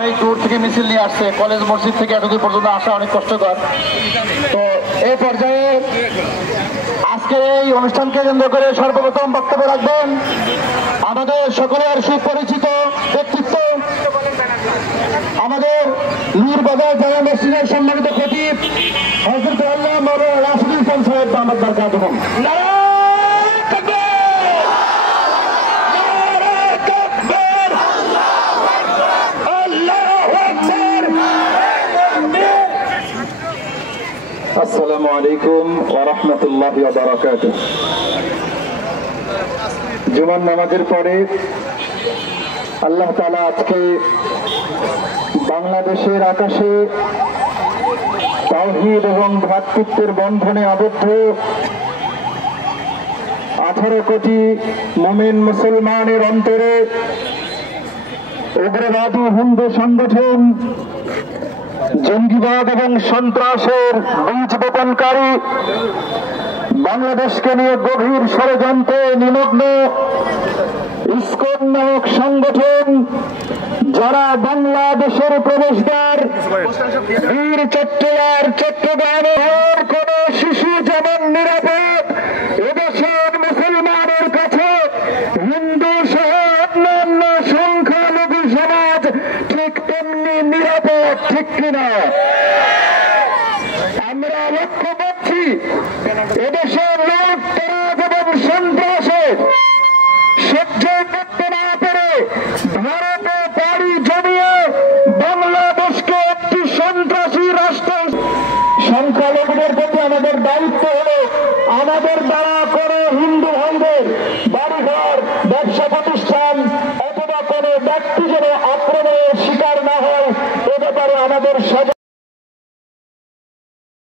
অনেক দূর থেকে মিছিল নিয়ে আসছে, কলেজ মসজিদ থেকে এতদূর পর্যন্ত আসা অনেক কষ্টকর। তো এই পর্যায়ে আজকের এই অনুষ্ঠানকে কেন্দ্র করে সর্বপ্রথম বক্তব্য রাখবেন আমাদের সকলের সুপরিচিত ব্যক্তিত্ব, আমাদের নুরবাজার জামে মসজিদের সম্মানিত খতিব হযরত আল্লামা মাওলানা রাশিদুল ইসলাম সাহেব দামাত বরকাতুহুম। আসসালামু আলাইকুম ওয়া রাহমাতুল্লাহি ওয়া বারাকাতুহু। জুমার নামাজের পরে আল্লাহ তাআলা আজকে বাংলাদেশের আকাশে তাওহীদ এবং ভ্রাতৃত্বের বন্ধনে আবদ্ধ 18 কোটি মুমিন মুসলমানের অন্তরে উগ্রবাদী হিন্দু সংগঠন, জঙ্গিবাদ এবং সন্ত্রাসের বীজ বপনকারী, বাংলাদেশকে নিয়ে গভীর ষড়যন্ত্রে নিমগ্ন ইসকন নামক সংগঠন, যারা বাংলাদেশের প্রবেশদ্বার বীর চট্টগ্রামে কোন শিশু যেমন নিরাপদ, এদেশের মুসলমানের কাছে হিন্দু সহ অন্যান্য সংখ্যালঘু সমাজ ঠিক তেমনি নিরাপদ, ঠিক কিনা? আমরা লক্ষ্য করছি এদেশের লুটতরাজ এবং সন্ত্রাসে সহ্য করতে না পেরে ভারতে পাড়ি জমিয়ে বাংলাদেশকে একটি সন্ত্রাসী রাষ্ট্র। সংখ্যালঘুদের প্রতি আমাদের দায়িত্ব হলো আমাদের দ্বারা কোনো হিন্দু ভাইদের বাড়িঘর, ব্যবসা প্রতিষ্ঠান অথবা কোনো ব্যক্তি যেন আক্রমণের শিকার না হয়, এ ব্যাপারে আমাদের